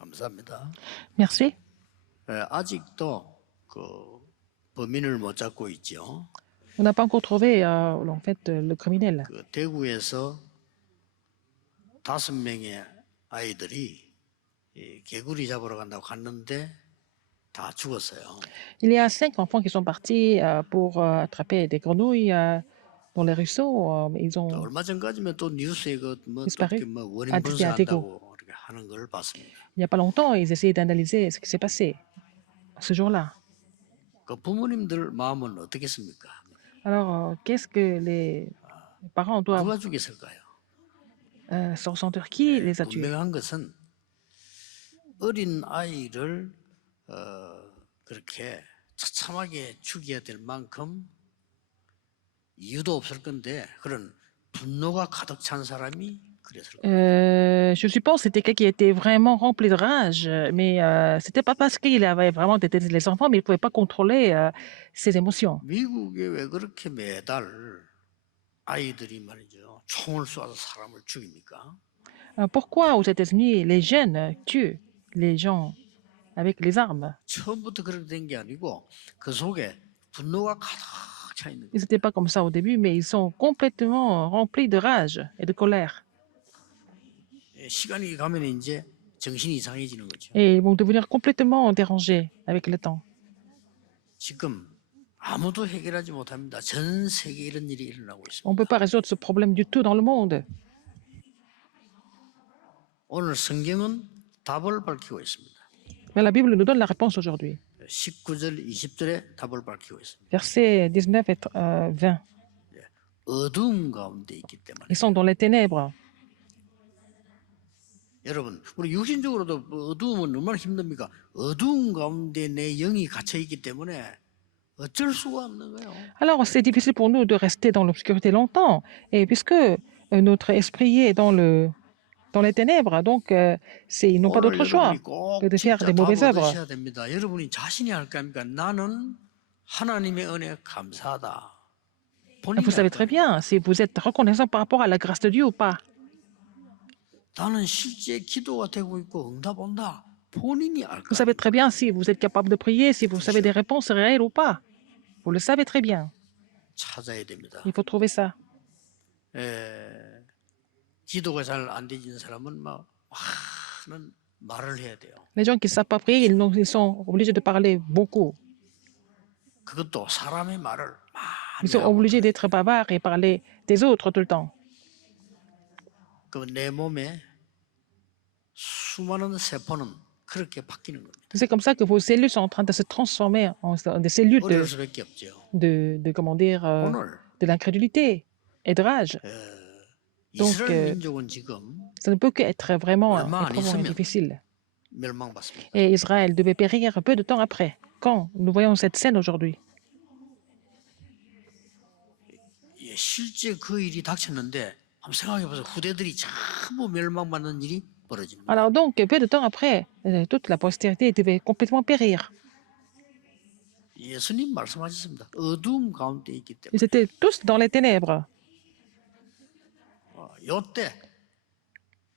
감사합니다. Merci. 아직도 그 범인을 못 잡고 있죠. On n'a pas encore trouvé, en fait, le criminel. 그 대구에서 5명의 아이들이 이 개구리 잡으러 간다고 갔는데 다 죽었어요. Il y a 5 enfants qui sont partis pour attraper des grenouilles dans les ruisseaux, mais ils 또 ont 얼마 전까지면 또 뉴스에 그뭐 disparu. 원인 C'était à Tego. 분석한다고 이렇게 하는 걸 봤습니다. Il n'y a pas longtemps, ils essayaient d'analyser ce qui s'est passé ce jour-là. 그 부모님들 마음은 어떻겠습니까? Alors, qu'est-ce que les parents doivent 누가 죽였을까요? se ressentir? Qui les a tués? 분명한 것은 어린 아이를 그렇게 처참하게 죽여야 될 만큼 이유도 없을 건데 그런 분노가 가득 찬 사람이 그랬을 거예요. Je suppose que c'était quelqu'un qui était vraiment rempli de rage, mais c'était pas parce qu'il avait vraiment détesté les enfants, mais il ne pouvait pas contrôler ses émotions. 미국에 왜 그렇게 매달 아이들이 말이죠 총을 쏴서 사람을 죽입니까? Pourquoi aux États-Unis, les jeunes tuent les gens avec les armes? 처음부터 그렇게 된 게 아니고 그 속에 분노가 가득 차 있는 거예요. Ils n'étaient pas comme ça au début, mais ils sont complètement remplis de rage et de colère. 시간이 가면 이제 정신이 이상해지는 거죠. Et ils vont devenir complètement dérangés avec le temps. 지금 아무도 해결하지 못합니다. 전 세계에 이런 일이 일어나고 있습니다. On ne peut pas résoudre ce problème du tout dans le monde. 오늘 성경은 답을 밝히고 있습니다. Mais la Bible nous donne la réponse aujourd'hui. 19절, 20절에 답을 밝히고 있습니다. Versets 19 et 20. 어두움 가운데 있기 때문에 Ils sont dans les ténèbres. 여러분 우리 육신적으로도 어두움은 얼마나 힘듭니까? 어두움 가운데 내 영이 갇혀 있기 때문에 어쩔 수가 없는 거예요. Alors, c'est difficile pour nous de rester dans l'obscurité longtemps. Et puisque notre esprit est dans les ténèbres, donc ils n'ont pas 오늘 d'autre choix 여러분이 꼭 que de faire 진짜 des mauvaises 답을 œuvres. 얻으셔야 됩니다. 여러분이 자신이 할 겁니까? 나는 하나님의 은혜 감사하다. 본인이 Vous savez 할 très 거예요. bien si vous êtes reconnaissant par rapport à la grâce de Dieu ou pas. 나는 실제 기도가 되고 있고 응답 온다. 본인이 알 Vous 거예요. savez très bien si vous êtes capable de prier, si vous savez des réponses réelles ou pas. Vous le savez très bien. 찾아야 됩니다. Il faut trouver ça. 기도가 잘 안 되는 사람은 막 많은 말을 해야 돼요. Les gens qui ne savent pas prier, ils sont obligés de parler beaucoup. 그것도 사람의 말을 Ils 많이 sont 하고 obligés d'être bavards et parler des autres tout le temps. 내 몸에 수많은 세포는 그렇게 바뀌는 겁니다. C'est comme ça que vos cellules sont en train de se transformer en des cellules 어려울 수밖에 없죠. comment dire, 오늘 de l'incrédulité et de rage. Donc, 이스라엘 민족은 지금 ça ne peut qu'être vraiment 얼마 안 éprouvant et 있으면 difficile. 멸망받습니다. Et Israël devait périr un peu de temps après. Quand nous voyons cette scène aujourd'hui, 실제 그 일이 닥쳤는데 한번 생각해 보세요. 후대들이 전부 멸망받는 일이 벌어집니다. alors donc, peu de temps après, toute la postérité devait complètement périr. 예수님 말씀하셨습니다. 어두움 가운데 있기 때문에 Ils étaient tous dans les ténèbres. 요때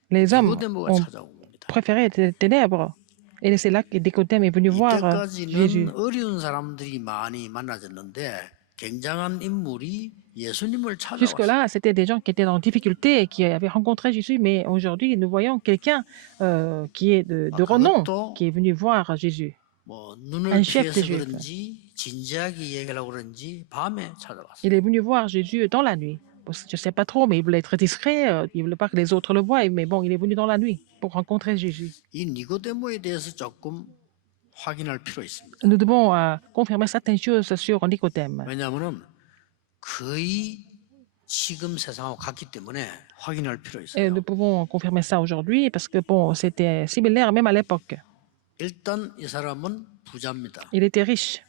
Les hommes 니고데모가 ont 찾아온 겁니다. préféré les ténèbres. Et c'est là que Nicodème est venu voir Jésus. 이때까지는 어려운 사람들이 많이 만나졌는데 굉장한 인물이 예수님을 찾아왔어요. Jusque-là, c'était des gens qui étaient en difficulté et qui avaient rencontré Jésus, mais aujourd'hui, nous voyons quelqu'un qui est de renom, qui est venu voir Jésus. 뭐 Un 눈을 chef des 피해서 Juifs. 그런지 진지하게 얘기하려고 그런지 밤에 찾아왔어요. Il est venu voir Jésus dans la nuit. Bon, je ne sais pas trop, mais il voulait être discret, il ne voulait pas que les autres le voient, mais bon, il est venu dans la nuit pour rencontrer Jésus. 이 니고데모에 대해서 조금 확인할 필요 있습니다. Nous devons confirmer certaines choses sur Nicodème. 왜냐하면 거의 지금 세상하고 같기 때문에 확인할 필요 Et 있어요. nous pouvons confirmer ça aujourd'hui parce que bon, c'était similaire même à l'époque. 일단 이 사람은 부자입니다. Il était riche.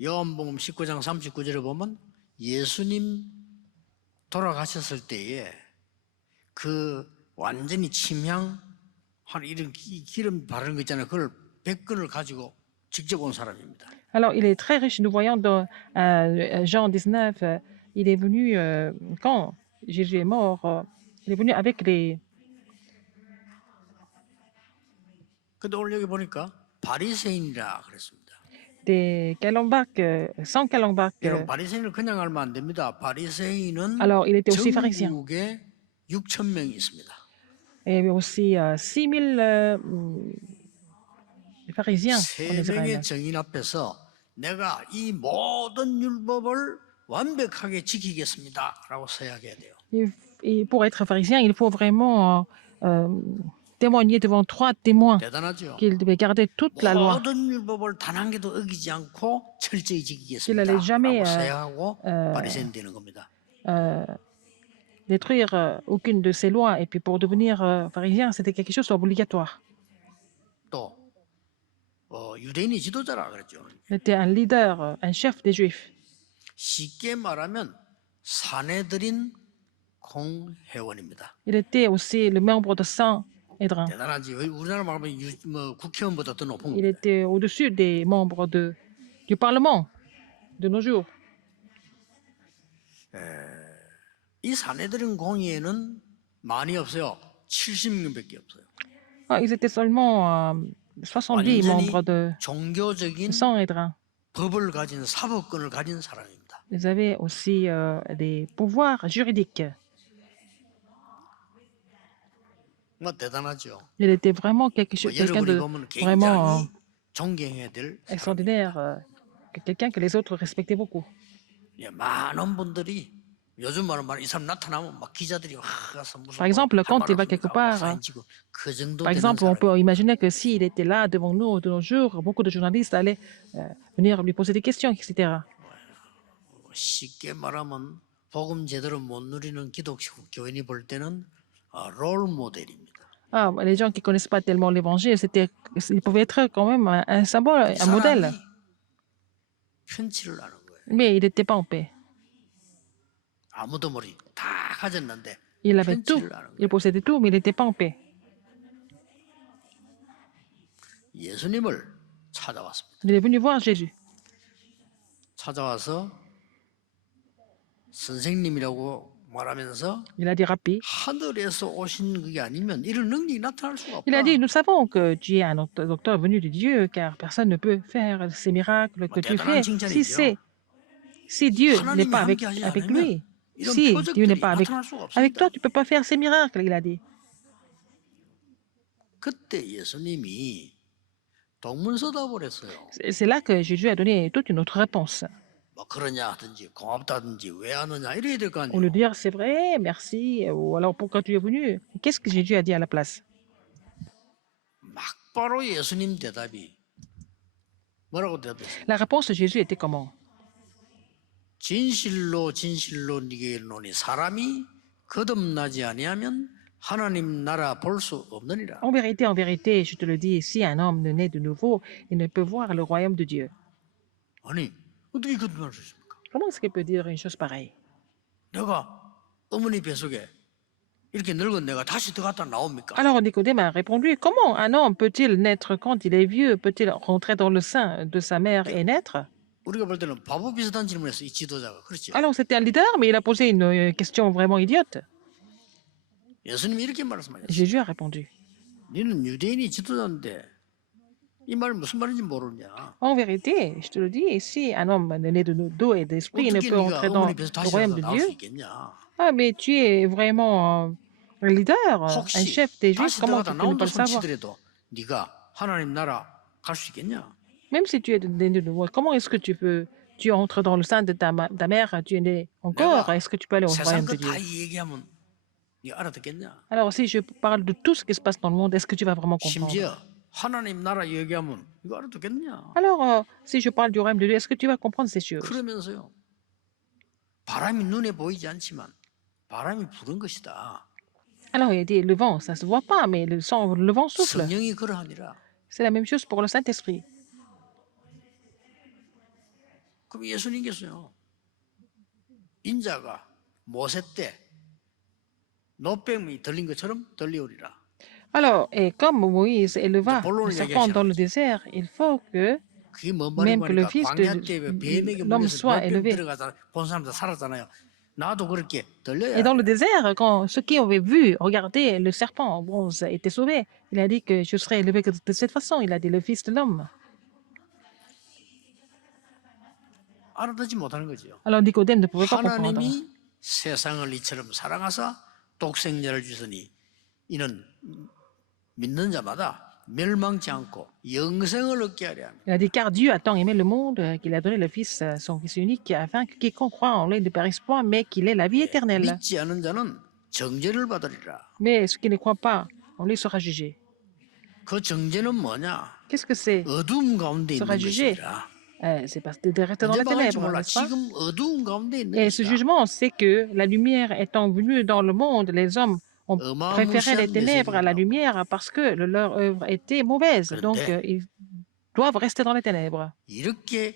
요한복음 19장 39절에 보면 예수님 돌아가셨을 때에 그 완전히 침향 한 이런 기름 바르는 거 있잖아요. 그걸 100건을 가지고 직접 온 사람입니다. Alors, il est très riche. Nous voyons dans Jean 19, il est venu, quand Jésus est mort, il est venu avec 근데 오늘 여기 보니까 바리새인이라 그랬습니다. des calembacs, sans calembacs. 여러분 바리새인을 그냥 알면 안 됩니다. 바리새인은 Alors, il était aussi pharisien. 전국에 6천 명이 있습니다. Et aussi 6000 pharisiens en 세 명의 Israël. 정인 앞에서 내가 이 모든 율법을 완벽하게 지키겠습니다라고 서약해야 돼요. Et pour être pharisien, il faut vraiment témoigner devant 3 témoins 대단하죠. qu'il devait garder toute la loi, 모든 율법을 단 한 개도 어기지 않고 철저히 qu'il allait jamais 지키겠습니다라고 서약하고 바리새인 되는 겁니다. détruire aucune de ces lois. Et puis pour devenir pharisien, c'était quelque chose d'obligatoire. 또 유대인이 지도자라 그랬죠. Il était un leader, un chef des Juifs. 쉽게 말하면 사내들인 공회원입니다. Il était aussi le membre de Saint-Hédrin. 대단하지. 우리나라 말하면 국회의원보다 더 높은 Il 겁니다. était au-dessus des membres du Parlement de nos jours. 이 사내들인 공회에는 많이 없어요. 70명밖에 없어요. Ah, ils étaient seulement 70 완전히 membres de 종교적인 Saint-Hédrin. 법을 가진 사법권을 가진 사람입니다. Ils avaient aussi des pouvoirs juridiques. 뭐 대단하죠. Il était vraiment quelqu'un 여러분이 de 보면 vraiment 굉장히 존경해야 될 사람입니다. extraordinaire, quelqu'un que les autres respectaient beaucoup. 예, 많은 분들이 요즘 말은 이 사람 나타나면 막 기자들이 와 가서 무슨 Par exemple, quand il va 할말 quelque 없습니까? part, 사진 찍고 그 정도 Par 되는 exemple, on 사람이 peut imaginer que s'il était là devant nous de nos jours, beaucoup de journalistes allaient venir lui poser des questions, etc. 쉽게 말하면 복음 제대로 못 누리는 기독교 교인이 볼 때는 롤 모델입니다. Ah, les gens qui connaissent pas tellement l'évangile, il pouvait être quand même un symbole, 이 un modèle. 사람이 편치를 하는 거예요. Mais il n'était pas en paix. 아무도 모르 다 가졌는데 Il avait tout, 편치를 하는 거예요. il possédait tout, mais il n'était pas en paix. 예수님을 찾아왔습니다. Il est venu voir Jésus. 찾아와서 선생님이라고 말하면서 Il a dit Rabbi. 하늘에서 오신 그게 아니면 이런 능력이 나타날 수가 Il a 없다. dit, nous savons que tu es un docteur venu de Dieu, car personne ne peut faire ces miracles que tu fais si Dieu n'est pas avec lui. 이런 Si Dieu n'est 표적들이 pas 나타날 수가 avec 없습니다. toi, tu ne peux pas faire ces miracles, il a dit. 그때 예수님이 동문서답을 했어요. C'est là que Jésus a donné toute une autre réponse. 뭐 그러냐 하든지 고맙다든지 왜 안 오냐 이래야 될 거 Au lieu 아니에요. de dire c'est vrai, merci, ou alors pourquoi tu es venu, qu'est-ce que Jésus a dit à la place? 막바로 예수님 대답이 뭐라고 대답했어요? La réponse de Jésus était comment? 진실로 진실로 네게 이르노니 사람이 거듭나지 아니하면 하나님 나라 볼 수 없느니라. En vérité, je te le dis, si un homme ne naît de nouveau, il ne peut voir le royaume de Dieu. 아니 어떻게 거듭날 수 있습니까? Comment est-ce qu'il peut dire une chose pareille? 내가 어머니 뱃속에 이렇게 늙은 내가 다시 들어갔다 나옵니까? Alors Nicodème a répondu, comment un homme peut-il naître quand il est vieux? Peut-il rentrer dans le sein de sa mère et naître? 우리가 볼 때는 바보 비슷한 질문했어 이 지도자가 그렇죠? Alors c'était un leader, mais il a posé une question vraiment idiote. 예수님이 이렇게 말씀하셨어요. Jésus a répondu, 너는 유대인이 지도자인데 이 말 무슨 말인지 모르냐? en vérité, je te le dis, si un homme né de dos et d'esprit ne 어떻게 peut 네가 entrer dans 어머니 뱃에서 le 다시 royaume 나서 de 나올 수 Dieu, 있겠냐? ah, mais tu es vraiment un leader, un 혹시 chef des Juifs, 다시 comment tu 들어가다 peux ne 나온다 pas le savoir? 손치더라도 네가 하나님 나라 갈 수 있겠냐? Même si tu es né de nouveau, comment est-ce que tu entres dans le sein de ta mère, tu es né encore, est-ce que tu peux aller au 세상 royaume de 거 Dieu? 다 얘기하면 네가 알아듣겠냐? Alors si je parle de tout ce qui se passe dans le monde, est-ce que tu vas vraiment comprendre? 심지어 하나님 나라 얘기하면 이거 알아듣겠냐? Alors si je parle du royaume de Dieu, est-ce que tu vas comprendre ces choses? 그러면서요. 바람이 눈에 보이지 않지만 바람이 부는 것이다. Alors il dit, le vent, ça ne se voit pas, mais le vent souffle. 성령이 그러하니라. C'est la même chose pour le Saint-Esprit. 그럼 예수님께서요. 인자가 모세 때 노뱀이 들린 것처럼 들리오리라. Alors, et comme Moïse éleva 본론을 le serpent dans le désert, il faut que 그게 뭔 même 말인가 que le 하니까 fils 광야 때 de 뱀에게 l'homme 물려서 soit 노뱀 élevé. 들어가서 본 사람들 살았잖아요. 나도 그렇게 Et 들려야 dans le désert, quand ceux qui avaient vu, regardez, le serpent en bronze était sauvé, il a dit que je serai élevé de cette façon. Il a dit le Fils de l'homme. 알아듣지 못하는 거죠. Alors Nicodème ne pouvait pas comprendre. 하나님이 세상을 이처럼 사랑하사 독생자를 주시니 이는 믿는 자마다 멸망치 않고 영생을 얻게 하려 합니다. Il a dit car Dieu a tant aimé le monde qu'il a donné le Fils, son Fils unique, afin que quiconque croit en lui ne périsse point, mais qu'il ait la vie éternelle. 믿지 않은 자는 정죄를 받으리라. Mais ceux qui ne croient pas, on lui sera jugé. 그 정죄는 뭐냐? Qu'est-ce que c'est? 어두움 가운데 있는 Sera jugé. 것이라. C'est parce de rester dans 언제 les 망할지 ténèbres, 몰라. n'est-ce pas? 지금 어두움 가운데 있는 Et ce 것이다. jugement, c'est que la lumière étant venue dans le monde, les hommes ont préféré les ténèbres à la lumière parce que leur œuvre était mauvaise. Donc, ils doivent rester dans les ténèbres. 이렇게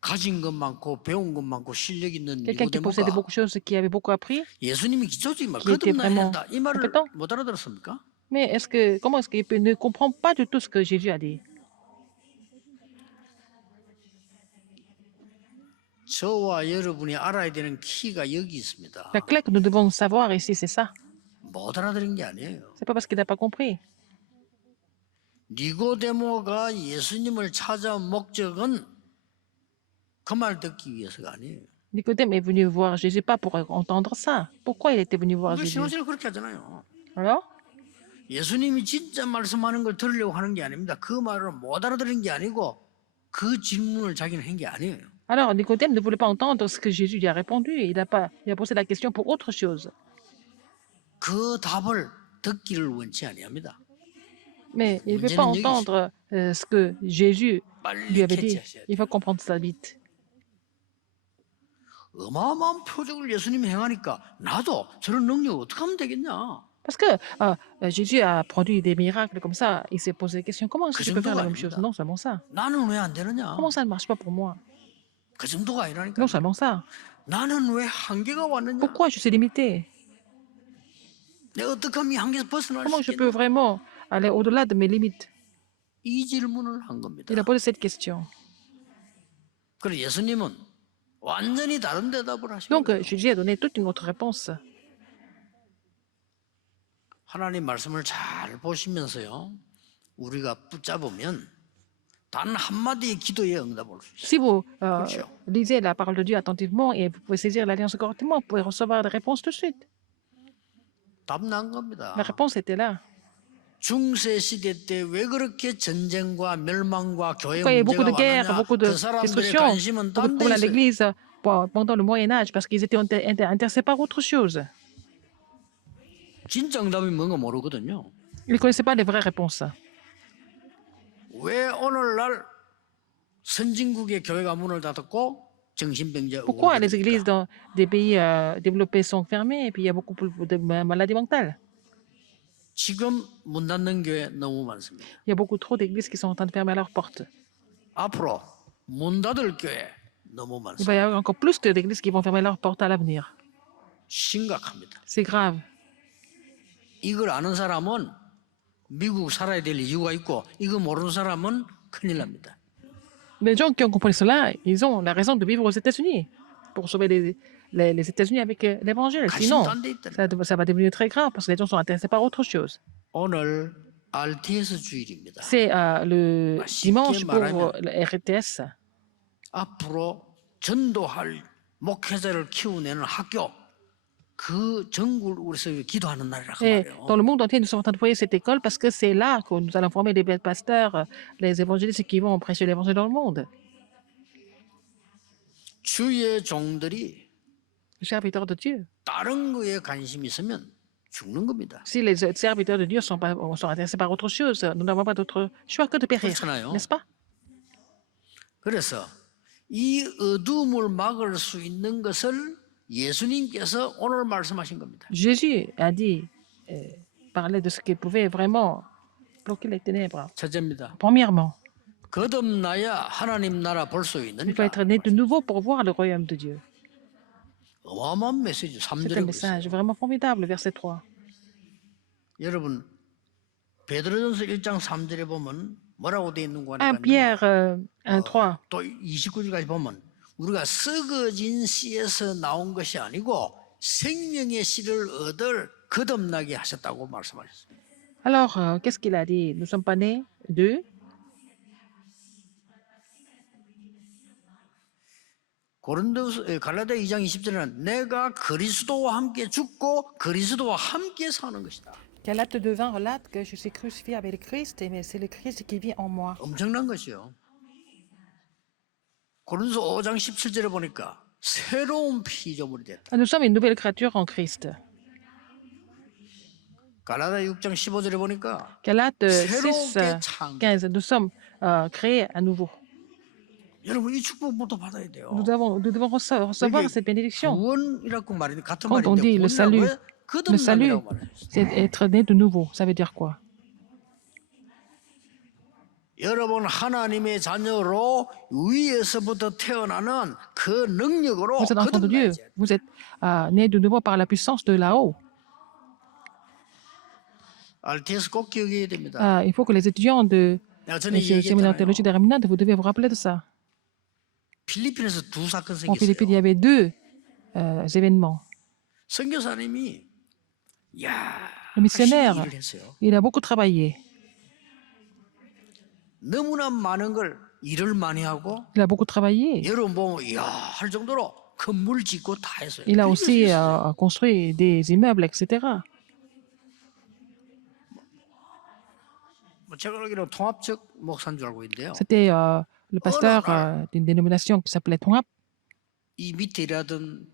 가진 것 많고 배운 것 많고 실력 있는 Quelqu'un qui possédait 니고데모가 beaucoup de choses, qui avait beaucoup appris, 예수님이 기초적인 말 qui était 거듭나야 vraiment 한다 이 말을 compétent. 못 알아들었습니까? Mais comment est-ce qu'il ne comprend pas du tout ce que Jésus a dit? 저와 여러분이 알아야 되는 키가 여기 있습니다. La clé que nous devons savoir ici, c'est ça. 못 알아들은 게 아니에요. C'est pas parce qu'il n'a pas compris. 니고데모가 예수님을 찾아온 목적은 그 말 듣기 위해서가 아니에요. Nicodème est venu voir Jésus pas pour entendre ça. Pourquoi il était venu voir 우리가 Jésus? 신앙생활 그렇게 하잖아요. Alors? 예수님이 진짜 말씀하는 걸 들으려고 하는 게 아닙니다. 그 말을 못 알아들은 게 아니고 그 질문을 자기는 한 게 아니에요. Alors, Nicodème ne voulait pas entendre ce que Jésus lui a répondu. Il a posé la question pour autre chose. 그 답을 듣기를 원치 아니합니다. Mais il ne veut pas entendre ce que Jésus lui avait dit. Il faut comprendre ça vite. 어마어마한 표적을 예수님이 행하니까 나도 저런 능력 어떻게 하면 되겠냐? Parce que Jésus a produit des miracles comme ça. Il s'est posé la question, comment est-ce que je peux faire la même chose? Non seulement ça. 나는 왜 안 되느냐? Comment ça ne marche pas pour moi? 그 정도가 아니라니까. Non seulement ça. 나는 왜 한계가 왔느냐? Pourquoi je suis limité? 내가 어떻게 하면 이 한계에서 벗어날 Comment 수 je peux 있겠냐? vraiment aller au-delà de mes limites? 이 질문을 한 겁니다. Il a posé cette question. 그래 예수님은 완전히 다른 대답을 하시고 Donc, Jésus a donné toute une autre réponse. 하나님 말씀을 잘 보시면서요. 우리가 붙잡으면 단 한마디의 기도에 응답을 수 있어요. Si vous 그렇죠. lisez la parole de Dieu attentivement et vous pouvez saisir l'alliance correctement, vous pouvez recevoir des réponses tout de suite. 답 난 겁니다. La réponse était là. 중세 시대 때 왜 그렇게 전쟁과 멸망과 교회 Quand il y a eu beaucoup 문제가 de guerres, 많았냐? beaucoup de 그 사람들의 destructions, 관심은 beaucoup de 딴 데 problèmes à 있어요. l'Église pendant le Moyen Âge, parce qu'ils étaient intéressés par autre chose. 진짜 응답이 뭔가 모르거든요. Ils ne connaissaient pas les vraies réponses. 왜 오늘날 선진국의 교회가 문을 닫았고 정신병자 Pourquoi les 우울해집니까? églises dans des pays développés sont fermées et puis il y a beaucoup plus de maladies mentales? 지금 문 닫는 교회 너무 많습니다. Il y a beaucoup trop d'églises qui sont en train de fermer leurs portes. 앞으로 문 닫을 교회 너무 Il 많습니다. va y avoir encore plus d'églises qui vont fermer leurs portes à l'avenir. 심각합니다. C'est grave. 이걸 아는 사람은 미국 살아야 될 이유가 있고 이거 모르는 사람은 큰일 납니다. Les gens qui ont compris cela, ils ont la raison de vivre aux États-Unis pour sauver les États-Unis avec l'évangile. Sinon, 관심도 안 돼 있다. ça va devenir très grave parce que les gens sont intéressés par autre chose. 오늘 RTS 주일입니다. C'est le 쉽게 dimanche pour 말하면 le RTS. 앞으로 전도할 목회자를 키워내는 학교 그 전국을 위해서 기도하는 날이라고 Et 말해요. dans le monde entier, nous sommes en train de foyer cette école parce que c'est là que nous allons former des pasteurs, les évangélistes qui vont prêcher l'évangile dans le monde. 주의 종들이 Les serviteurs de Dieu. 다른 거에 관심이 있으면 죽는 겁니다. Si les serviteurs de Dieu sont intéressés par autre chose, nous n'avons pas d'autre choix que de périr, 그렇잖아요. n'est-ce pas? 그래서 이 어두움을 막을 수 있는 것을 예수님께서 오늘 말씀하신 겁니다. Jésus a dit, parlait de ce qui pouvait vraiment bloquer les ténèbres. 첫째입니다. Premièrement, 거듭나야 하나님 나라 볼 수 il faut 있느니라. être né de nouveau pour voir le royaume de Dieu. 어마어마한 메시지 C'est un 3절에 message 있어요. vraiment formidable, verset 3. 여러분 베드로전서 1장 3절에 보면 뭐라고 돼 있는 거 1 하니까요. Pierre 1, 3. 또 29절까지 보면 우리가 썩어진 씨에서 나온 것이 아니고 생명의 씨를 얻을 거듭나게 하셨다고 말씀하셨습니다. Alors, qu'est-ce qu'il a dit? Nous ne sommes pas nés d'eux. 갈라디아 2장 20절에는 내가 그리스도와 함께 죽고 그리스도와 함께 사는 것이다. Galates 2:20 relate que je suis crucifié avec le Christ, mais c'est le Christ qui vit en moi. 엄청난 것이요. 고린도서 5장 17절에 보니까 새로운 피조물이 됐다. Nous sommes une nouvelle créature en Christ. 갈라디아 6장 15절에 보니까 Galates 6, 새롭게 창조. 15, nous sommes créés à nouveau. 여러분 이 축복부터 받아야 돼요. Nous devons recevoir cette bénédiction. 구원이라고 말인데 같은 Quand on dit 말인데 le salut, 왜 le salut, 거듭남이라고 말했어요. c'est être né de nouveau. Ça veut dire quoi? 여러분 하나님의 자녀로 위에서부터 태어나는 그 능력으로 Vous êtes enfant de Dieu. 거듭나야지. Vous êtes né de nouveau par la puissance de là-haut. RTS 꼭 기억해야 됩니다. Il faut que les étudiants de 내가 전에 ce séminaire 얘기했잖아요. théologique des Raminades, vous devez vous rappeler de ça. 필리핀에서 두 사건 En Philippines, il y 생겼어요. avait deux événements. 선교사님이 야 Le missionnaire, 일을 했어요. il a beaucoup travaillé. 너무나 많은 걸 일을 많이 하고 Il a beaucoup travaillé. 여러분 보면 이야 할 정도로 건물 짓고 다 했어요. Il a 필리핀에서 aussi 했어요. construit des immeubles, etc. 뭐 제가 알기로 통합적 목사인 줄 알고 있는데요. C'était le pasteur d'une dénomination qui s'appelait Tongap. 이 밑에 일하던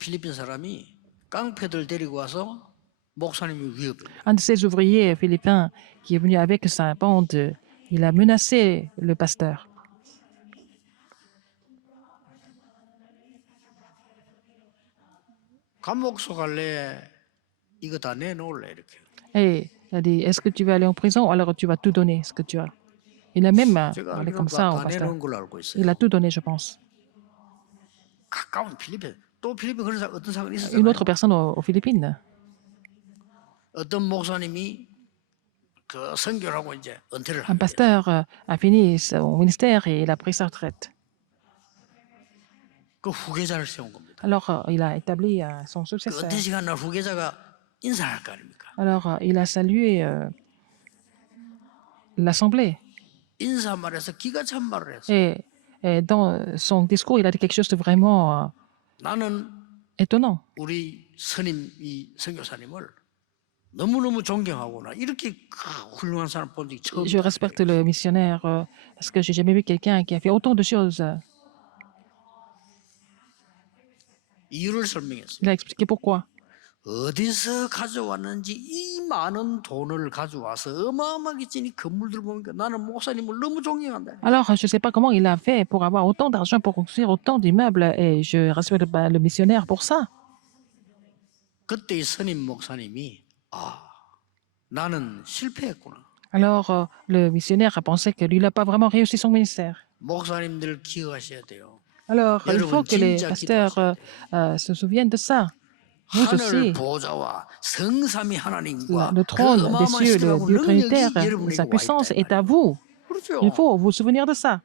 필리핀 사람이 깡패들 데리고 와서 목사님이 위협을. Un de ces ouvriers philippins qui est venu avec sa bande, il a menacé le pasteur. 감옥소 갈래? 이거 다 내놓을래 이렇게. Et il a dit, est-ce que tu veux aller en prison ou alors tu vas tout donner, ce que tu as. Il a même 제가 parlé 알기로 comme ça au 다 pasteur. 내놓은 걸로 알고 있어요. Il a tout donné, je pense. 가까운 필리핀. 또 필리핀 그런 어떤 사건이 Une 있었잖아요. autre personne aux Philippines. 어떤 목사님이 그 선교를 하고 이제 은퇴를 Un 합니다. pasteur a fini son ministère et il a pris sa retraite. 그 후계자를 세운 겁니다. Alors, il a établi son 그 successeur. 은퇴 시간 날 후계자가 인사를 할 거 아닙니까? Alors, il a salué l'Assemblée. 인사 말에서 기가 찬 말을 했어요. Et dans son discours, il a dit quelque chose de vraiment 나는 étonnant. 우리 스님 이 선교사님을 너무너무 존경하구나. 이렇게 훌륭한 사람 본 적이 처음. Je respecte le missionnaire parce que j'ai jamais vu quelqu'un qui a fait autant de choses. 이유를 설명했어요. Il a expliqué pourquoi. 어디서 가져왔는지 이 많은 돈을 가져와서 어마어마하게 찐이 건물들 보니까 나는 목사님을 너무 존경한다. Alors, je ne sais pas comment il a fait pour avoir autant d'argent pour construire autant d'immeubles et je respecte le missionnaire pour ça. 그때 이 선임 목사님이 나는 실패했구나. Alors, le missionnaire a pensé que lui, il n'a pas vraiment réussi son ministère. 목사님들 기억하셔야 돼요. Alors, il faut que les pasteurs se souviennent de ça. Vous 하늘 aussi, 보좌와 성삼위 하나님과 le 그 trône des 어마어마한 cieux, le 시대하고 Dieu 능력이 trinitaire, sa 여러분에게 와 puissance 있다. est à vous. 그렇죠. Il faut vous souvenir de ça.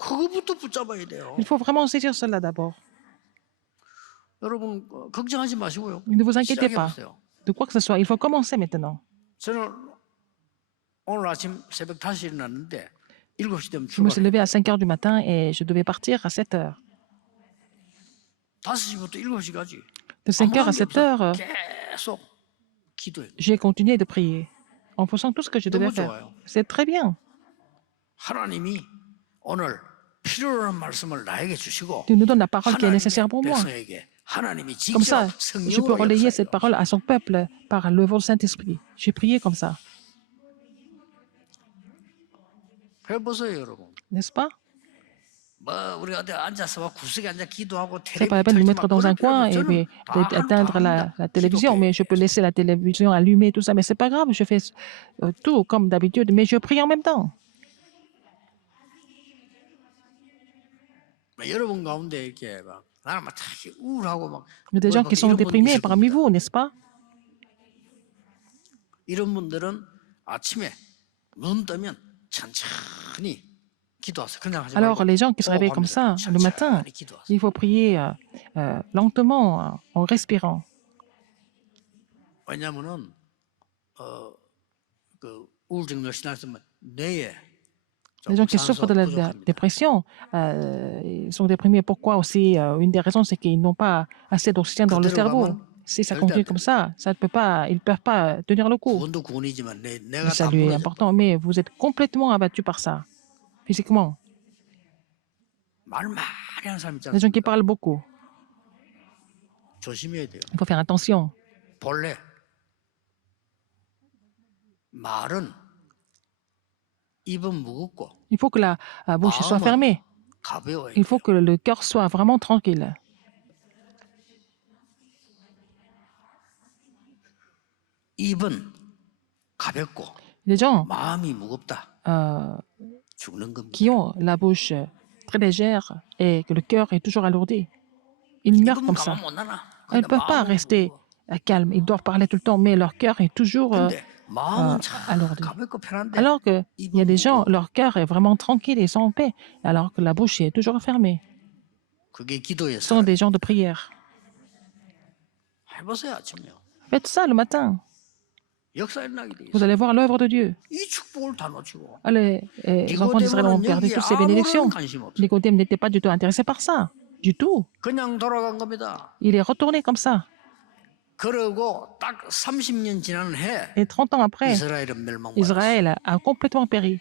그거부터 붙잡아야 돼요. Il faut vraiment saisir cela d'abord. 여러분 걱정하지 마시고요. Ne vous inquiétez pas 시작해보세요. de quoi que ce soit. Il faut commencer maintenant. 저는 오늘 아침 새벽 5시에 일어났는데 7시 되면 Je me suis 출발해요. levé à 5 heures du matin et je devais partir à 7 heures. 5시부터 7시까지 De 5 heures à 7 heures, 계속 기도해요. j'ai continué de prier en faisant tout ce que je devais 너무 faire. 좋아요. C'est très bien. 하나님이 오늘 필요한 말씀을 나에게 주시고 Tu nous donnes la parole qui est 하나님의 nécessaire pour moi. 백성에게 하나님이 Comme ça, 직접 je peux 성령으로 relayer cette 역사해요. parole à son peuple par le vol Saint-Esprit. J'ai prié comme ça, 해보세요, 여러분. n'est-ce pas? 뭐 우리가 어디 앉아서 막 구석에 앉아 기도하고 C'est pas la 텔레비전 peine de me 틀지 mettre 막 dans un 그럴 필요 coin 없어요. et 저는 다 d'éteindre 합니다. la télévision, 기독교예요. mais je peux laisser la télévision allumée, tout ça, mais c'est pas grave, je fais tout comme d'habitude, mais je prie en même temps. 여러분 가운데 이렇게 막 나는 막 되게 우울하고 막 Il y a des gens qui sont 이런 분들 déprimés 있을 parmi 겁니다. vous, n'est-ce pas? 이런 분들은 아침에 눈 뜨면 천천히 기도하세요. 그냥 하지 Alors, 말고 les gens qui se réveillent comme 호흡하면서 ça le matin, 천천히 기도하세요. il faut prier lentement, en respirant. 왜냐하면은 그 우울증 멸신하시면 뇌에 Les gens 조금 qui souffrent de 산소 la 부족합니다. dépression, ils sont déprimés. Pourquoi aussi? Une des raisons, c'est qu'ils n'ont pas assez d'oxygène dans le 그대로 cerveau. 가면 Si ça 절대 안 continue comme 됩니다. ça ne peut pas, ils ne peuvent pas tenir le coup. 구원도 구원이지만 Le 내가 다 salut est 무너져 important, 버려. mais vous êtes complètement abattu par ça, physiquement. 말 많이 하는 사람 있지 Les gens qui 않습니까? parlent beaucoup, 조심해야 돼요. il faut faire attention. 본래 말은 입은 무겁고 Il faut que la bouche soit 마음은 fermée. 가벼워야 Il 돼요. faut que le cœur soit vraiment tranquille. 입은 가볍고 Les gens 마음이 무겁다. euh, 죽는 겁니다. qui ont la bouche très légère et que le cœur est toujours alourdi, ils meurent 입은 comme ça. 가만 못 나나. Elles ne 근데 peuvent pas 마음은 rester 무거워. calmes. Ils doivent parler tout le temps, mais leur cœur est toujours 근데 마음은 참 alourdi. 가볍고 편한데 Alors qu'il y a 입은 des gens, 무거워. leur cœur est vraiment tranquille et sont en paix, alors que la bouche est toujours fermée. 그게 기도의 Ce sont 사람. des gens de prière. 해보세요 아침에요. Faites ça le matin. 역사 일어나게 돼 Vous 있어요. allez voir l'œuvre de Dieu. 이 축복을 다 놓치고 Les enfants d'Israël ont 니고데모는 perdu 여기에 toutes ces 아무런 bénédictions. 관심 없어요. Nicodème n'était pas du tout intéressé par ça. Du tout. 그냥 돌아간 겁니다. Il est retourné comme ça. 그러고 딱 30년 지난 해 Et 30 ans après, 이스라엘은 멸망받았어요. Israël a complètement péri.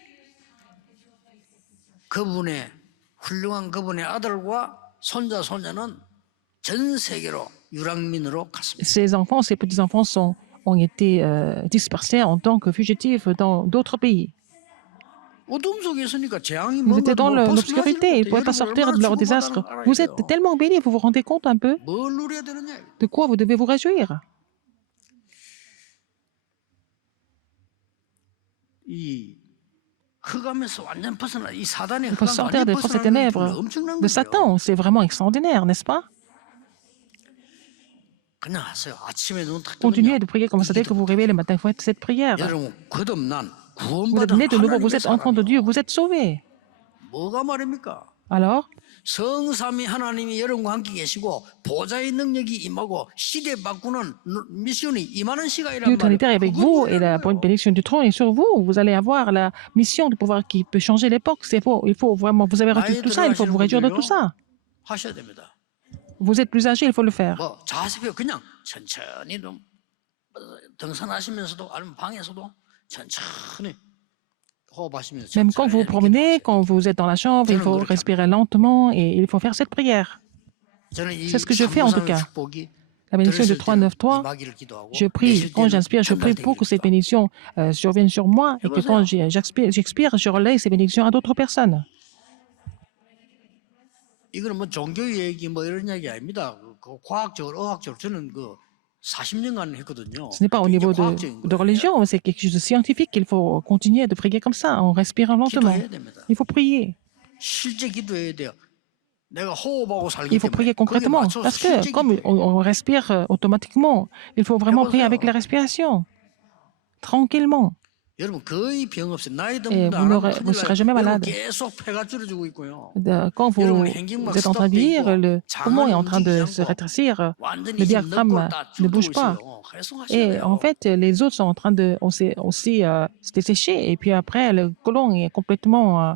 그분의 훌륭한 그분의 아들과 손자 손녀는 전 세계로 유랑민으로 갔습니다. Ses enfants, ses petits-enfants ont été dispersés en tant que fugitifs dans d'autres pays. 어둠 속에 있으니까 재앙이 Ils étaient dans 뭔가도 l'obscurité, ils ne pouvaient pas sortir de leur désastre. Vous êtes tellement bénis, vous vous rendez compte un peu 뭘 누려야 되느냐? de quoi vous devez vous réjouir? 이 흑암에서 완전 벗어나 이 사단의 Il faut 흑암 sortir 완전 des forces 벗어나는 게 ténèbres 엄청난 de 거예요. Satan. C'est vraiment extraordinaire, n'est-ce pas? 그냥 하세요. 아침에 눈딱 Continuez 뜨면 de prier comme ça. Dès que vous réveillez le matin, faites cette prière. 여러분 거듭난 Vous êtes 구원받은 né de nouveau, vous 하나님의 êtes enfant de 사람이요. Dieu, vous êtes sauvés. 뭐가 말입니까? Alors, 성삼위 하나님이 여러분과 함께 계시고 보좌의 능력이 임하고 시대 바꾸는 미션이 임하는 시간이란 Dieu Trinitaire est 말이에요. avec vous et la bénédiction du trône est sur vous. Vous allez avoir la mission de pouvoir qui peut changer l'époque. C'est faux. Il faut vraiment, vous avez reçu tout ça, il faut vous réjouir de tout ça. 하셔야 됩니다. Vous êtes plus âgé, il faut le faire. 뭐 자습해요. 그냥 천천히 좀 등산하시면서도 아니면 방에서도 천천히 호흡하시면서 Même quand vous vous promenez, quand vous êtes dans la chambre, il faut respirer lentement et il faut faire cette prière. C'est ce que je fais en tout cas. La bénédiction de 393, je prie, quand j'inspire, je prie pour que cette bénédiction survienne sur moi et que quand j'expire, je relaye ces bénédictions à d'autres personnes. 이거는 뭐 종교 얘기 뭐 이런 이야기 아닙니다. 그 과학적으로 의학적으로 저는 그 40년간 했거든요. Ce n'est pas au niveau de religion, c'est quelque chose de scientifique. Il faut continuer de prier comme ça, en respirant lentement. 기도해야 됩니다. Il faut prier. 실제 기도해야 돼요. 내가 호흡하고 살기 Il faut prier 때문에 거기에 concrètement. 맞춰서 Parce 실제 que comme 기도해요. on respire automatiquement, il faut vraiment prier avec la respiration, tranquillement. 여러분 거의 병 없어요. 나이 든 Et 분들 vous 안 n'aurez- 하면 vous ne serez jamais 여러분 malade. 계속 폐가 줄어지고 있고요. Quand vous êtes en train de lire, le poumon est en train de se rétrécir, 완전히 le 지금 diaphragme 넉골 다 ne 줄어들고 bouge pas. 있어요. 계속 하셔야 Et 돼요. en fait, les os sont en train de aussi se dessécher. Et puis après, le côlon est complètement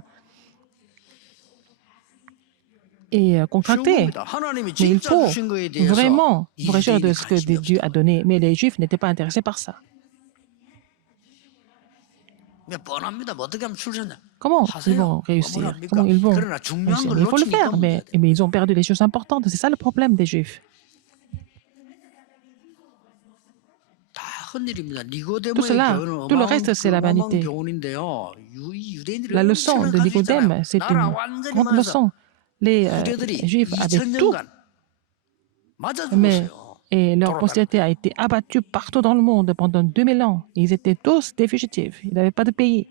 contracté. 쉬운 겁니다. 하나님이 Mais il 진짜 faut 주신 거에 대해서 vraiment vous réjouir de 이들이 ce que 관심이 Dieu a 없어요. donné. Mais les Juifs n'étaient pas intéressés par ça. 그냥 뻔합니다. 뭐 어떻게 하면 출세냐? Comment ils 하세요. vont 뭐 réussir? 합니까? Comment ils vont 그러나 중요한 réussir? 걸 Mais il faut le 놓치니까 faire. 문제야 돼. Mais ils ont perdu les choses importantes. C'est ça le problème des Juifs. 다 헛일입니다. Tout 니고데모의 cela, 교훈은 tout le reste, c'est la 어마어마한 vanité. 교훈인데요. 유대인들이 La leçon de Nicodème, c'est une grande leçon. Les Juifs avaient tout, 2000년간 맞아 mais 죽었어요. et leur postérité a été abattue partout dans le monde pendant 2000 ans. Ils étaient tous des fugitifs. Ils n'avaient pas de pays.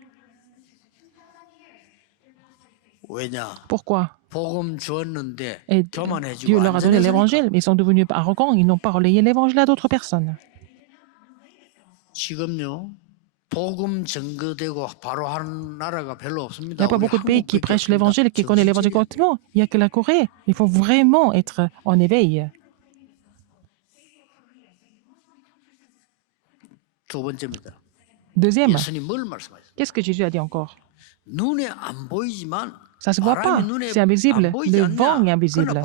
왜냐? Pourquoi? 복음 주었는데 Et 교만해지고 Dieu leur a donné 안전해지니까. l'évangile, mais ils sont devenus arrogants. Ils n'ont pas relayé l'évangile à d'autres personnes. 지금요. Il n'y a pas beaucoup de pays qui prêchent l'évangile et qui connaissent l'évangile correctement. Il n'y a que la Corée. Il faut vraiment être en éveil. Deuxième, qu'est-ce que Jésus a dit encore? Ça ne se voit pas, c'est invisible. Le vent est invisible.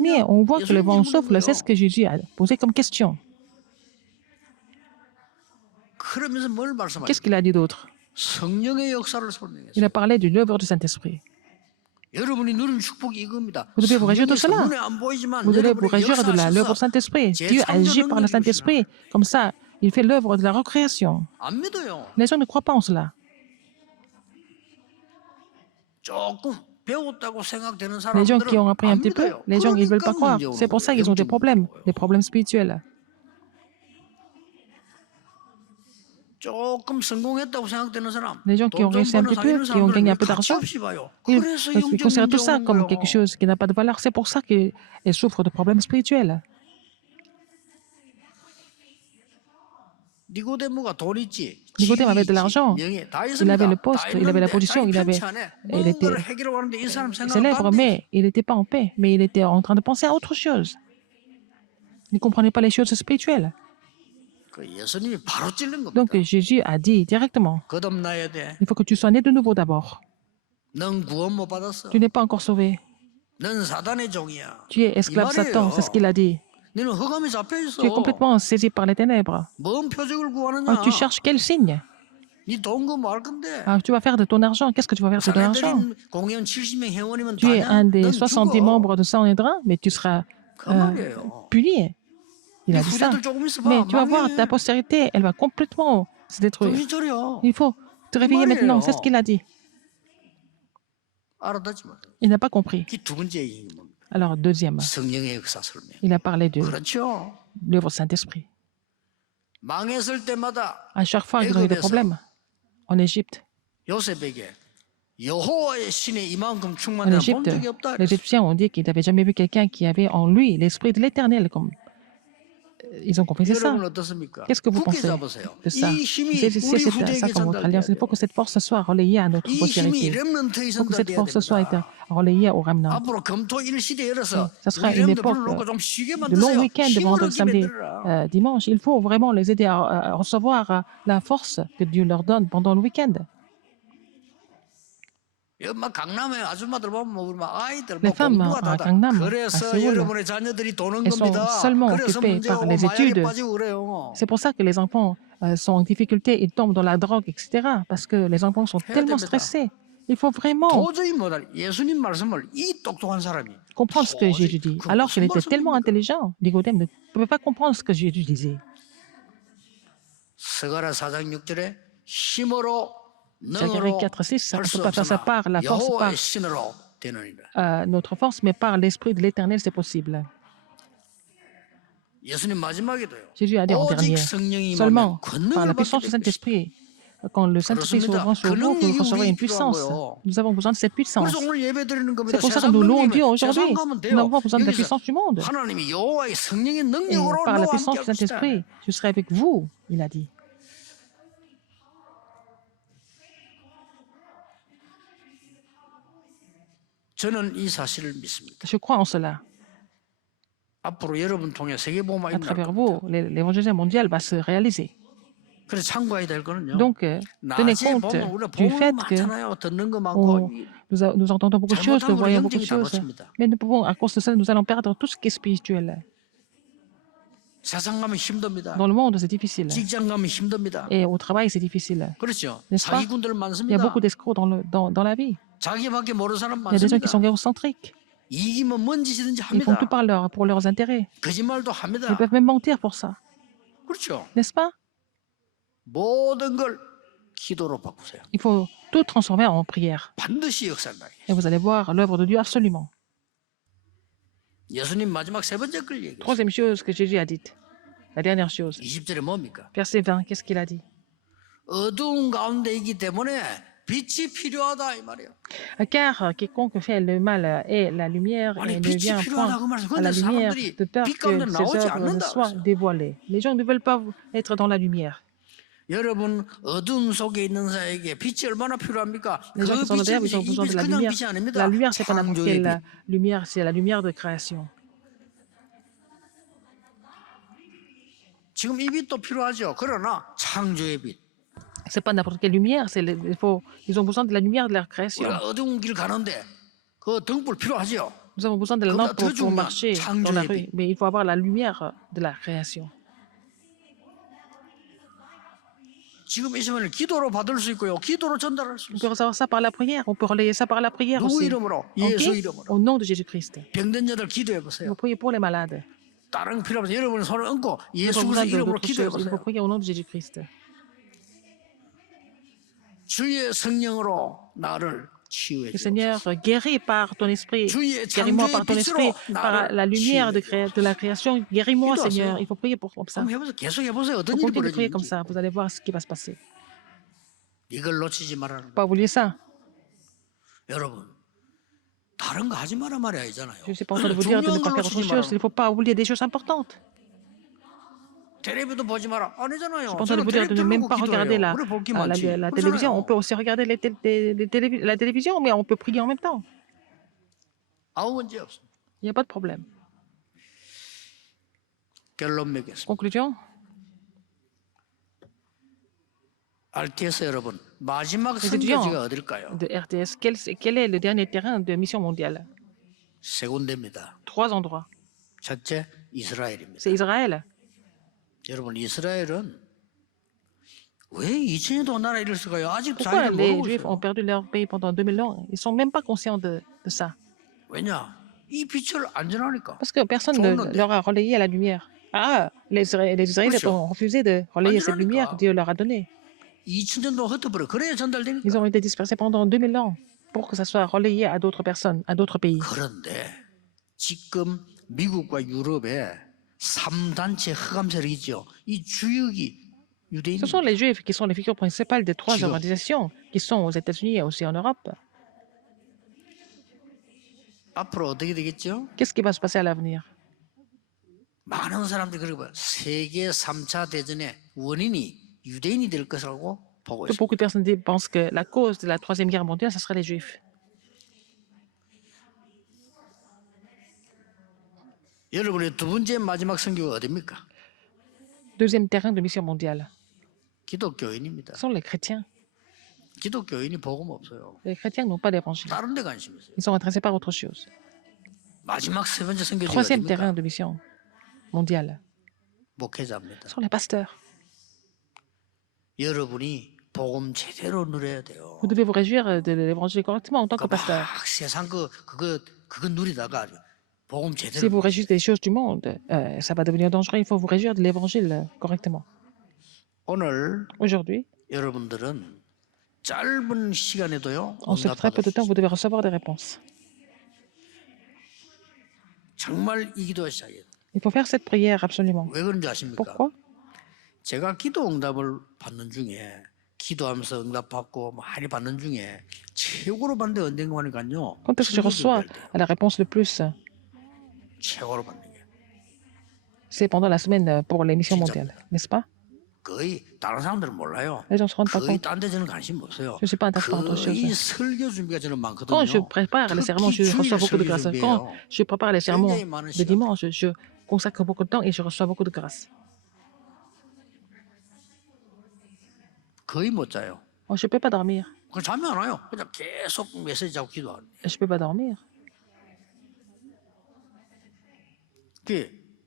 Mais on voit que le vent souffle, c'est ce que Jésus a posé comme question. Qu'est-ce qu'il a dit d'autre? Il a parlé de l'œuvre du Saint-Esprit. Vous devez vous réjouir de cela. Vous devez vous réjouir de l'œuvre du Saint-Esprit. Dieu agit par le Saint-Esprit. Comme ça, il fait l'œuvre de la recréation. Les gens ne croient pas en cela. Les gens qui ont appris un petit peu, les gens ils ne veulent pas croire. C'est pour ça qu'ils ont des problèmes spirituels. Les gens qui ont réussi un petit peu, qui ont gagné un peu d'argent, ils considèrent tout ça comme quelque chose qui n'a pas de valeur. C'est pour ça qu'ils souffrent de problèmes spirituels. Nicodème avait de l'argent, il avait le poste, il avait la position, il était célèbre, mais il n'était pas en paix, mais il était en train de penser à autre chose. Il ne comprenait pas les choses spirituelles. Donc Jésus a dit directement, il faut que tu sois né de nouveau d'abord. Tu n'es pas encore sauvé. Tu es esclave Satan, c'est ce qu'il a dit. Tu es complètement saisi par les ténèbres. Tu cherches quel signe? Tu vas faire de ton argent. Qu'est-ce que tu vas faire de ton argent? Tu es un des 70 membres de Sanhédrin, mais tu seras puni. Il a dit ça. Mais tu vas voir, ta postérité, elle va complètement se détruire. Il faut te réveiller maintenant. C'est ce qu'il a dit. Il n'a pas compris. Alors, deuxième, il a parlé de l'œuvre Saint-Esprit. À chaque fois qu'ils ont eu des problèmes, en Égypte, les Égyptiens ont dit qu'ils n'avaient jamais vu quelqu'un qui avait en lui l'Esprit de l'Éternel. Ils ont compris ça. Qu'est-ce que vous pensez de ça? C'est ça comme votre alliance. Il faut que cette force soit relayée à notre postérité. Il faut que cette force soit relayée au remnant. Ce sera une époque de longs week-ends, de vendredi, samedi, dimanche. Il faut vraiment les aider à recevoir la force que Dieu leur donne pendant le week-end. Les femmes à Gangnam, à Séoul, elles sont seulement occupées par les études. C'est pour ça que les enfants sont en difficulté, ils tombent dans la drogue, etc. Parce que les enfants sont tellement stressés. Il faut vraiment comprendre ce que Jésus dit. Alors qu'il était tellement intelligent, Nicodème ne pouvait pas comprendre ce que Jésus disait. Zacharie 4:6, ça ne peut pas faire ça par la force, par notre force, mais par l'Esprit de l'Éternel, c'est possible. Jésus a dit en dernier, seulement par la puissance du Saint-Esprit, quand le Saint-Esprit s'ouvre sur vous, vous recevrez une puissance. Nous avons besoin de cette puissance. C'est pour ça que nous louons Dieu aujourd'hui. Nous avons besoin de la puissance du monde. Et par la puissance du Saint-Esprit, je serai avec vous, il a dit. Je crois en cela. À travers vous, l'évangile mondial va se réaliser. Donc, tenez compte du fait que nous entendons beaucoup de choses, nous voyons beaucoup de choses, mais nous pouvons, à cause de ça, nous allons perdre tout ce qui est spirituel. Dans le monde, c'est difficile. Et au travail, c'est difficile. N'est-ce pas? Il y a beaucoup d'escrocs dans la vie. Il y a des gens qui sont égocentriques. Ils font tout pour leurs intérêts. Ils peuvent même mentir pour ça. N'est-ce pas? Il faut tout transformer en prière. Et vous allez voir l'œuvre de Dieu absolument. Troisième chose que Jésus a dite. La dernière chose. Verset 20, qu'est-ce qu'il a dit? Car quiconque fait le mal est la lumière et ne vient point à la lumière de peur que ses œuvres ne soient dévoilées. Les gens ne veulent pas être dans la lumière. 여러분 어둠 속에 있는 자에게 빛이 얼마나 필요합니까? Les gens qui 그 sont dans les 빛은 ténèbres, ils ont 이 besoin 빛 de la 그냥 lumière. 빛이 아닙니다. La lumière, c'est pas n'importe 창조의 빛. quelle lumière, c'est la lumière de création. 지금 이 빛도 필요하죠. 그러나 창조의 빛. C'est pas n'importe quelle lumière, ils ont besoin de la lumière de la création. 우리가 어두운 길 가는데 그 등불 필요하죠. Nous avons besoin de la lampe pour marcher dans la rue, mais il faut avoir la lumière de la création. 지금 이 시간을 기도로 받을 수 있고요. 기도로 전달할 수 On 있어요. peut recevoir ça par la prière, on peut relayer ça par la prière 누구 aussi. 이름으로? Ok? 예수 이름으로. Au nom de Jésus-Christ. 병든 자들 기도해 Il 보세요. faut prier pour les malades. 다른 필요 없어요. 여러분의 손을 얹고 Il 예수 faut 그리스도 besoin 이름으로 d'autres 기도해 choses. Il faut 보세요. prier au nom de Jésus-Christ. 주의 성령으로 나를 치유해 Que 주옵소서. Seigneur, guéris par ton esprit, 주의 guéris-moi par ton 창조의 esprit, 빛으로 par la 나를 lumière 치유해 de la création, guéris-moi 기도하세요. Seigneur. Il faut prier comme ça. 한번 해보세요. 계속 해보세요. Il 어떤 faut 일이 continuer de prier comme 벌어지는지. ça. Vous allez voir ce qui va se passer. 이걸 놓치지 말라는 거예요. Pas oublier ça. 여러분 다른 거 하지 마라 말이 아니잖아요. Je ne suis pas en train de vous dire de ne pas faire autre chose. Il ne faut pas oublier des choses importantes. 텔레비도 보지 마라 아니잖아요. Je suis pas en train de vous dire de ne même pas regarder la télévision. On peut aussi regarder la télévision, mais on peut prier en même temps. 아무 문제 없어. Il n'y a pas de problème. 결론 맺겠습니다. Conclusion. RTS 여러분 마지막 Les étudiants 선교지가 어딜까요? de RTS, quel est le dernier terrain de mission mondiale? 세 군데입니다. 3 endroits. 첫째 이스라엘입니다. C'est Israël. 여러분 이스라엘은 왜 2000년 동안 나라 이럴 수가요? 아직 Pourquoi 자기를 les 모르고 Juifs ont 있어요. perdu leur pays pendant 2000 ans? Ils ne sont même pas conscients de ça. 왜냐? 이 빛을 안전하니까. Parce que personne ne leur a relayé la lumière. Ah, les Israéliens ont refusé de relayer cette lumière que Dieu leur a donnée. 2000년 동안 흩어버려. 그래야 전달되니까. Ils ont été dispersés pendant 2000 ans pour que ça soit relayé à d'autres personnes, à d'autres pays. 그런데 지금 미국과 유럽에 3단체 흑암세력이 있죠. 이 주역이 유대인. Ce sont les Juifs qui sont les figures principales des 3 Dieu. organisations qui sont aux États-Unis et aussi en Europe. 앞으로 어떻게 되겠죠? Qu'est-ce qui va se passer à l'avenir? 많은 사람들이 그러고 봐요. 세계 3차 대전의 원인이 유대인이 될 것이라고 보고 있습니다. Beaucoup de personnes pensent que la cause de la Troisième Guerre mondiale, ce serait les Juifs. 여러분의 두 번째 마지막 선교가 어디입니까? Deuxième terrain de mission mondiale, 기독교인입니다. ce sont les chrétiens. 기독교인이 복음 없어요. Les chrétiens n'ont pas d'évangile. 다른 데 관심 있어요. Ils sont intéressés par autre chose. 마지막 세 번째 선교지가 Troisième 어디입니까? terrain de mission mondiale, 목회자입니다. ce sont les pasteurs. 여러분이 복음 제대로 누려야 돼요. Vous devez vous réjouir de l'évangile correctement en tant que pasteur. 막 세상 그거 누리다가 복음 Si 제대로. vous réjouissez des choses du monde, ça va devenir dangereux. Il faut vous réjouir de l'évangile correctement. 오늘 Aujourd'hui, 여러분들은 짧은 시간에도요. en ce très peu de temps, vous devez recevoir des réponses. 정말 이 기도가 시작이에요. Il faut faire cette prière absolument. 왜 그런지 아십니까? Pourquoi? 제가 기도 응답을 받는 중에 기도하면서 응답 받고 많이 받는 중에 최고로 받는 데 언젠가 하니까요. Quand est-ce que je reçois la réponse le plus? 최고로 받는 게 C'est pendant la semaine pour les missions mondiales, n'est-ce pas? 거의 다른 사람들은 몰라요. Les gens ne se rendent pas 거의 compte. 딴 데 저는 관심 없어요. Je ne suis pas intéressé par autre chose. 거의 설교 준비가 저는 많거든요. Quand je prépare les sermons, je reçois beaucoup de grâce. Quand je prépare les sermons de dimanche, je consacre beaucoup de temps et je reçois beaucoup de grâce. 거의 못 자요. Je ne peux pas dormir. 그럼 잠이 안 와요. 그냥 계속 메시지 하고 기도하는. Je ne peux pas dormir.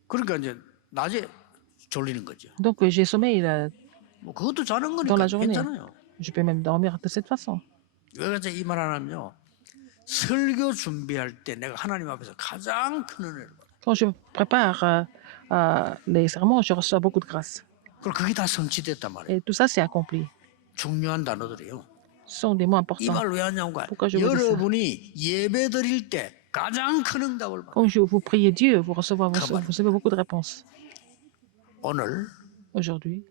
그러니까 이제 낮에 졸리는 거죠. Donc j'ai sommeil 뭐 그것도 자는 dans la 거니까 journée. 괜찮아요. Je peux même dormir de cette façon. 왜 그래서 이 말 하냐면요. 설교 준비할 때 내가 하나님 앞에서 가장 큰 은혜를 받아요. Quand je prépare les sermons, je reçois beaucoup de grâce. 그리고 그게 다 성취됐단 말이에요. Et tout ça, c'est accompli. 중요한 단어들이에요. Ce sont des mots 이 importants. 말 왜 하냐고. Pourquoi je vous dis ça? 여러분이 예배 드릴 때 가장 큰 응답을 받아요. Quand vous priez Dieu, vous recevez beaucoup de réponses. 오늘 Aujourd'hui,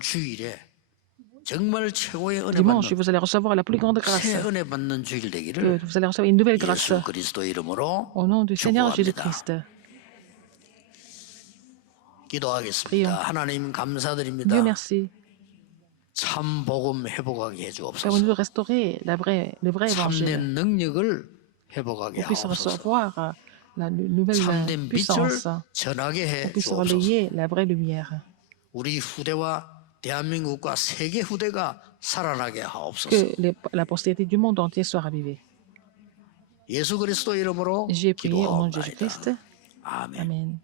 주일에 정말 최고의 은혜 dimanche, 받는 vous allez recevoir la plus grande grâce. 새 은혜 받는 주일 Que 되기를 vous allez recevoir une nouvelle grâce. 예수 그리스도 이름으로 Au nom du Seigneur 축복합니다. Jésus-Christ. 기도하겠습니다. Prions. 하나님 감사드립니다. Dieu merci. 참 복음 회복하게 Père, vous 해주옵소서. nous restaurer le vrai évangile. 참된 능력을 회복하게 Qu'on puisse 하옵소서. recevoir la nouvelle 참된 빛을 puissance. 전하게 Qu'on 해 puisse 주옵소서. relayer la vraie lumière. 우리 후대와 대한민국과 세계 후대가 살아나게 하옵소서. Que la postérité du monde entier soit ravivée. 예수 그리스도 이름으로 J'ai prié au nom de 기도하옵나이다. Jésus-Christ. 아멘. Amen.